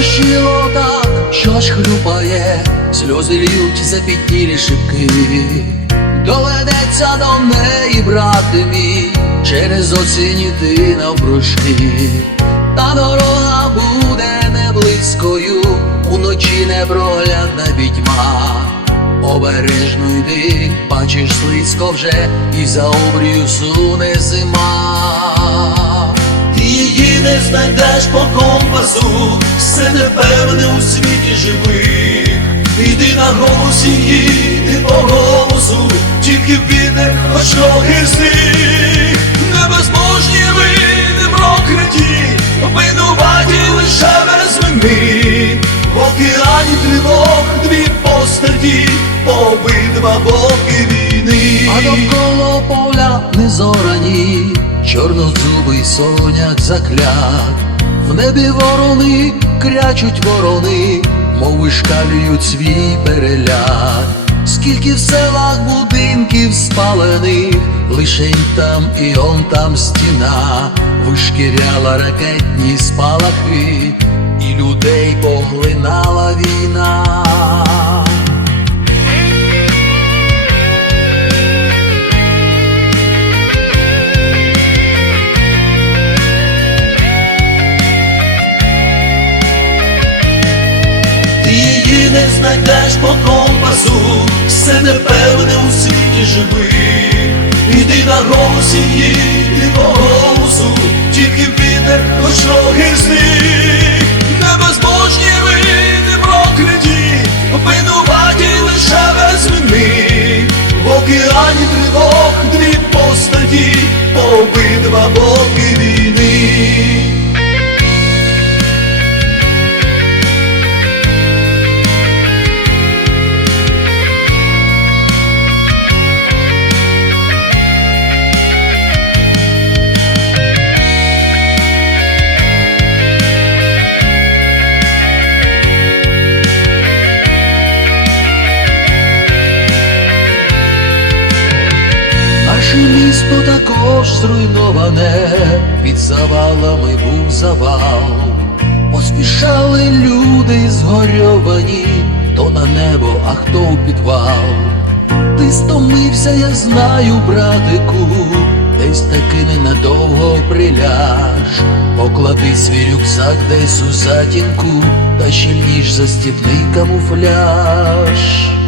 трощило так, що аж хлюпає, сльози льють запітнілі шибки. Доведеться до неї, брати мій, через осінь іти навпрошки. Та дорога буде не близькою, уночі непроглядна пітьма. Обережно йди, бачиш слизько вже, і за обрію суне зима. Знайдеш по компасу, все непевне у світі живих. Іди на голос її, по голосу, тільки вітер хоч з них. Небезможні ви, не прокляті, винуваті лише без вини. В океані тривог дві постаті, по обидва боки війни. А довкола поля незорані, чорнозубий соняк заклят, в небі ворони крячуть ворони, мов вишкалюють свій переляк. Скільки в селах будинків спалених, лишень там і он там стіна, вишкіряла ракетні спалахи, і людей поглинала не знайдеш по компасу, все непевне у світі живих. Іди на ти по голосу, тільки вітер хоч трохи з них. Небезбожні ви, не прокляті, винуваті лише без вини. В океані тривог дві постаті, обидва боки війни. Наше місто також зруйноване, під завалами був завал, поспішали люди згорьовані, то на небо, а хто в підвал. Ти стомився, я знаю, братику, десь таки ненадовго приляж, поклади свій рюкзак десь у затінку, та щільніш застібний камуфляж.